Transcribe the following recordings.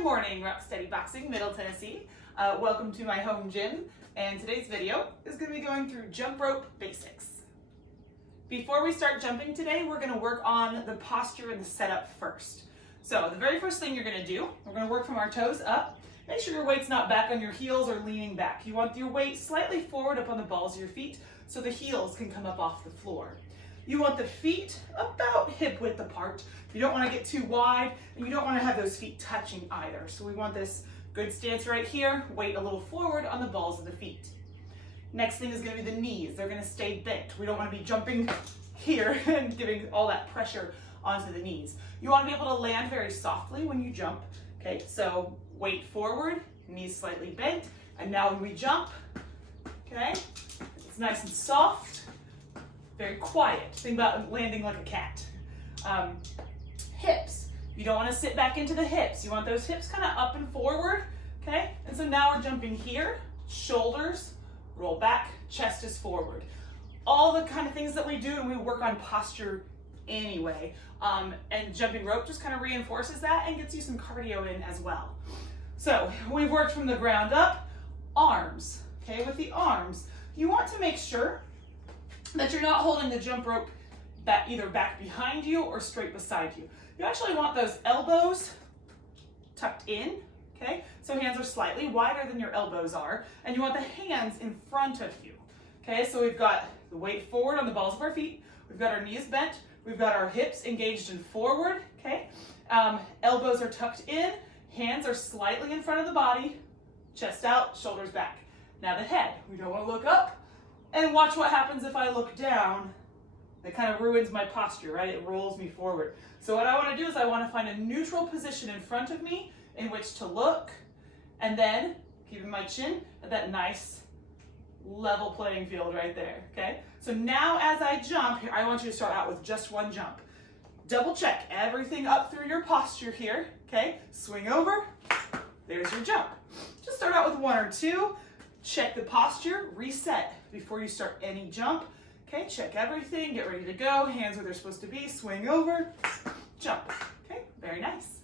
Good morning, Rocksteady Boxing, Middle Tennessee. Welcome to my home gym, and today's video is going to be going through jump rope basics. Before we start jumping today, we're going to work on the posture and the setup first. So the very first thing you're going to do, we're going to work from our toes up. Make sure your weight's not back on your heels or leaning back. You want your weight slightly forward up on the balls of your feet so the heels can come up off the floor. You want the feet about hip width apart. You don't want to get too wide, and you don't want to have those feet touching either. So we want this good stance right here, weight a little forward on the balls of the feet. Next thing is going to be the knees. They're going to stay bent. We don't want to be jumping here and giving all that pressure onto the knees. You want to be able to land very softly when you jump. Okay, so weight forward, knees slightly bent, and now when we jump, okay, it's nice and soft, very quiet. Think about landing like a cat. Hips. You don't want to sit back into the hips. You want those hips kind of up and forward, okay? And so now we're jumping here, shoulders, roll back, chest is forward. All the kind of things that we do, and we work on posture anyway. And jumping rope just kind of reinforces that and gets you some cardio in as well. So we've worked from the ground up. Arms, okay? With the arms, you want to make sure that you're not holding the jump rope either back behind you or straight beside you. You actually want those elbows tucked in, okay? So hands are slightly wider than your elbows are, and you want the hands in front of you, okay? So we've got the weight forward on the balls of our feet, we've got our knees bent, we've got our hips engaged and forward, okay? Elbows are tucked in, hands are slightly in front of the body, chest out, shoulders back. Now the head, we don't want to look up, and watch what happens if I look down. It kind of ruins my posture, right? It rolls me forward. So what I want to do is I want to find a neutral position in front of me in which to look, and then keeping my chin at that nice level playing field right there, okay? So now as I jump, I want you to start out with just one jump. Double check everything up through your posture here, okay? Swing over, there's your jump. Just start out with one or two, check the posture, reset before you start any jump. Okay, check everything, get ready to go, hands where they're supposed to be, swing over, jump. Okay, very nice.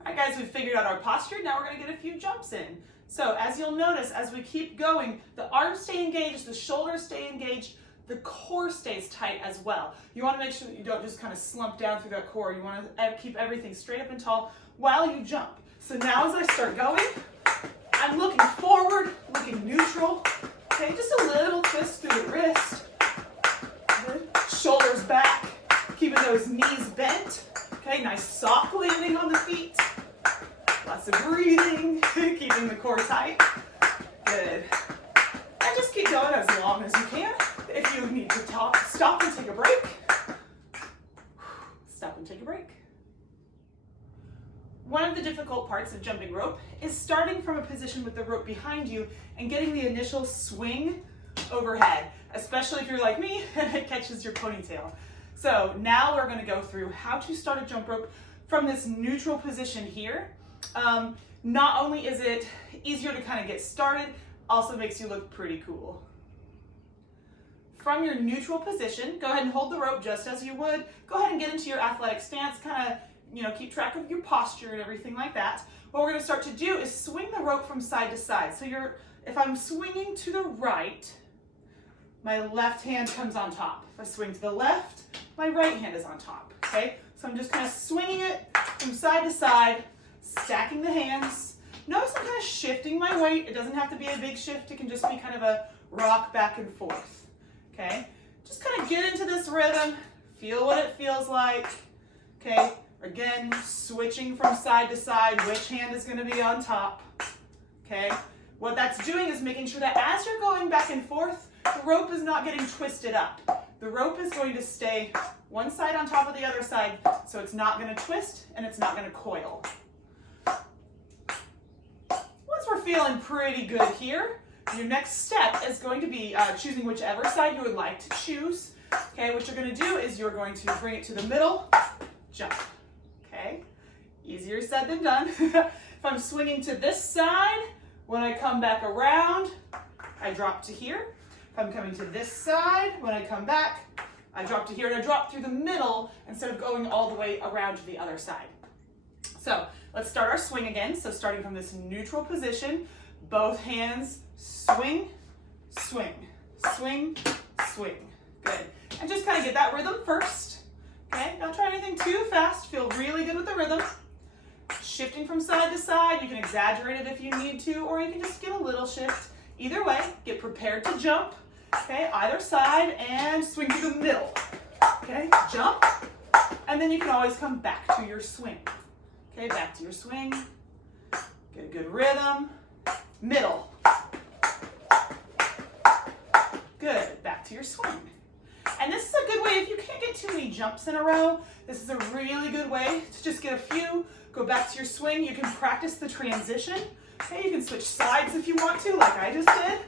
All right guys, we've figured out our posture, now we're gonna get a few jumps in. So as you'll notice, as we keep going, the arms stay engaged, the shoulders stay engaged, the core stays tight as well. You wanna make sure that you don't just kind of slump down through that core, you wanna keep everything straight up and tall while you jump. So now as I start going, I'm looking forward, looking neutral, okay, just a little twist through the wrist. Shoulders back, keeping those knees bent. Okay, nice soft landing on the feet. Lots of breathing, keeping the core tight. Good. And just keep going as long as you can. If you need to stop and take a break, stop and take a break. One of the difficult parts of jumping rope is starting from a position with the rope behind you and getting the initial swing overhead, especially if you're like me and it catches your ponytail. So now we're going to go through how to start a jump rope from this neutral position here. Not only is it easier to kind of get started, also makes you look pretty cool. From your neutral position, go ahead and hold the rope just as you would. Go ahead and get into your athletic stance, kind of, keep track of your posture and everything like that. What we're going to start to do is swing the rope from side to side. So if I'm swinging to the right, my left hand comes on top. If I swing to the left, my right hand is on top, okay? So I'm just kind of swinging it from side to side, stacking the hands. Notice I'm kind of shifting my weight. It doesn't have to be a big shift. It can just be kind of a rock back and forth, okay? Just kind of get into this rhythm, feel what it feels like, okay? Again, switching from side to side, which hand is going to be on top, okay? What that's doing is making sure that as you're going back and forth, the rope is not getting twisted up. The rope is going to stay one side on top of the other side, so it's not going to twist and it's not going to coil. Once we're feeling pretty good here, your next step is going to be choosing whichever side you would like to choose. Okay, what you're going to do is you're going to bring it to the middle, jump. Okay, easier said than done. If I'm swinging to this side, when I come back around, I drop to here. If I'm coming to this side, when I come back, I drop to here and I drop through the middle instead of going all the way around to the other side. So Let's start our swing again. So starting from this neutral position, both hands swing, swing, swing, swing. Good. And just kind of get that rhythm first. Okay, don't try anything too fast. Feel really good with the rhythm. Shifting from side to side. You can exaggerate it if you need to, or you can just get a little shift. Either way, get prepared to jump. Okay, either side, and swing to the middle. Okay, jump, and then you can always come back to your swing. Okay, back to your swing. Get a good rhythm. Middle. Good, back to your swing. And this is a good way, if you can't get too many jumps in a row, this is a really good way to just get a few, go back to your swing. You can practice the transition. Okay, you can switch sides if you want to, like I just did.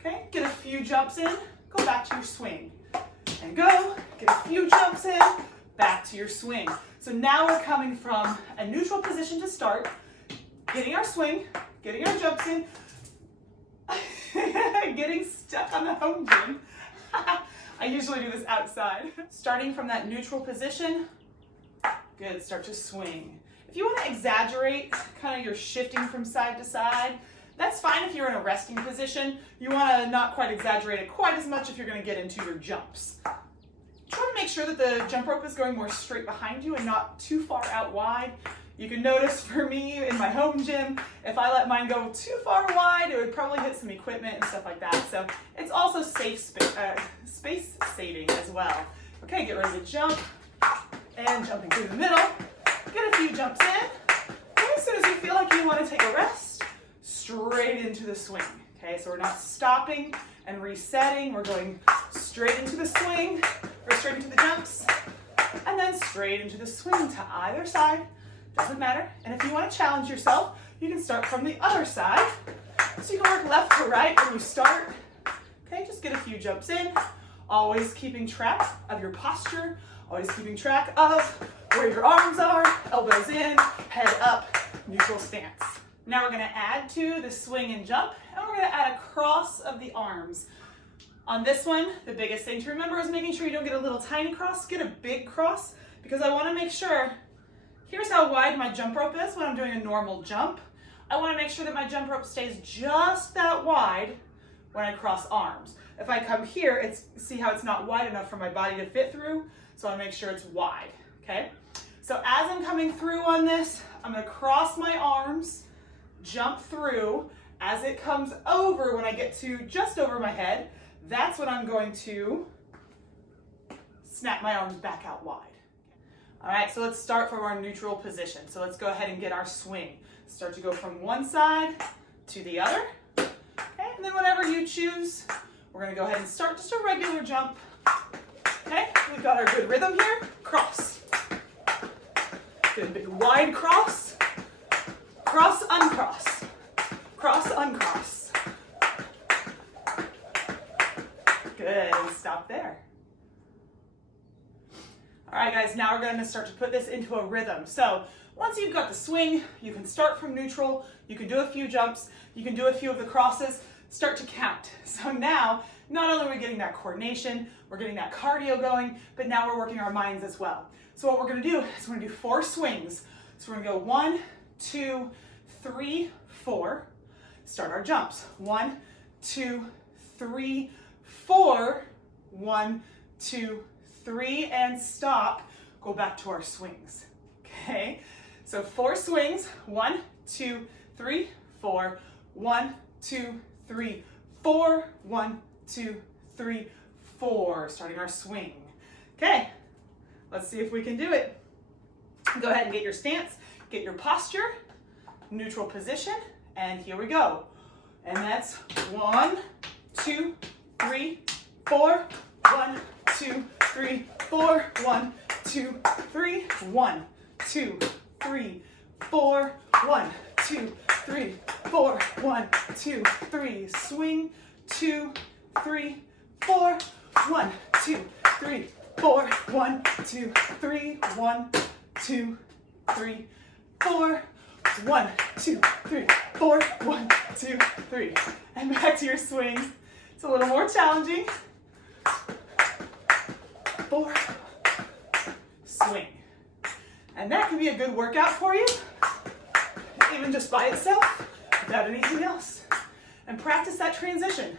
Okay, get a few jumps in, go back to your swing. And go, get a few jumps in, back to your swing. So now we're coming from a neutral position to start, getting our swing, getting our jumps in, getting stuck on the home gym. I usually do this outside. Starting from that neutral position, good, start to swing. If you want to exaggerate kind of your shifting from side to side, that's fine if you're in a resting position. You want to not quite exaggerate it quite as much if you're going to get into your jumps. Try to make sure that the jump rope is going more straight behind you and not too far out wide. You can notice for me in my home gym, if I let mine go too far wide, it would probably hit some equipment and stuff like that. So it's also space saving as well. Okay, get ready to jump and jumping through the middle. Get a few jumps in. And as soon as you feel like you want to take a rest, straight into the swing. Okay, so we're not stopping and resetting. We're going straight into the swing, or straight into the jumps, and then straight into the swing to either side. Doesn't matter. And if you want to challenge yourself, you can start from the other side. So you can work left to right when you start. Okay, just get a few jumps in. Always keeping track of your posture. Always keeping track of where your arms are, elbows in, head up, neutral stance. Now we're going to add to the swing and jump, and we're going to add a cross of the arms. On this one, the biggest thing to remember is making sure you don't get a little tiny cross, get a big cross, because I want to make sure, here's how wide my jump rope is when I'm doing a normal jump. I want to make sure that my jump rope stays just that wide when I cross arms. If I come here, see how it's not wide enough for my body to fit through, so I want to make sure it's wide, okay? So as I'm coming through on this, I'm going to cross my arms, jump through. As it comes over, when I get to just over my head, that's when I'm going to snap my arms back out wide. All right, so let's start from our neutral position. So let's go ahead and get our swing. Start to go from one side to the other. Okay, and then whenever you choose, we're gonna go ahead and start just a regular jump. Okay, we've got our good rhythm here. Cross. Good big wide cross. Cross, uncross. Cross, uncross. Good, and stop there. All right, guys, now we're going to start to put this into a rhythm. So once you've got the swing, you can start from neutral, you can do a few jumps, you can do a few of the crosses, start to count. So now, not only are we getting that coordination, we're getting that cardio going, but now we're working our minds as well. So what we're going to do is we're going to do 4 swings. So we're going to go 1, 2, 3, 4. Start our jumps. 1, 2, 3, 4. 1, 2, 3, and stop. Go back to our swings. Okay? So 4 swings. 1, 2, 3, 4. 1, 2, 3, 4. 1, 2, 3, 4. Starting our swing. Okay. Let's see if we can do it. Go ahead and get your stance, get your posture, neutral position, and here we go. And that's 1, 2, 3, 4. 1, 2, 3, 4. 1, 2, 3. 1, 2, 3, 4. 1, 2, 3, 4. 1, 2, 3. Swing. 2, 3, 4. 1, 2, 3, 4. 1, 2, 3. 1, 2, 3, 4. 1, 2, 3, 4. 1, 2, 3. And back to your swing. It's a little more challenging. 4. Swing. And that can be a good workout for you. even just by itself, without anything else. And practice that transition.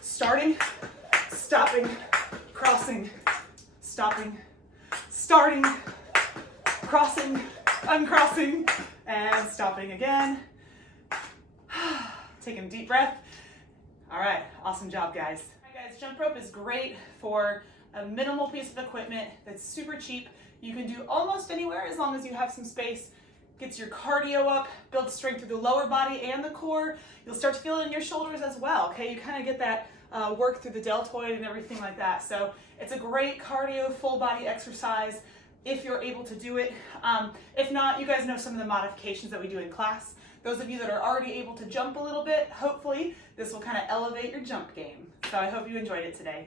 Starting, stopping, crossing, stopping, starting, crossing, uncrossing, and stopping again. Taking a deep breath. All right, awesome job, guys. All right, guys, jump rope is great for a minimal piece of equipment that's super cheap. You can do almost anywhere as long as you have some space. Gets your cardio up, builds strength through the lower body and the core. You'll start to feel it in your shoulders as well, okay? You kind of get that work through the deltoid and everything like that. So it's a great cardio, full body exercise if you're able to do it. If not, you guys know some of the modifications that we do in class. Those of you that are already able to jump a little bit, hopefully this will kind of elevate your jump game. So I hope you enjoyed it today.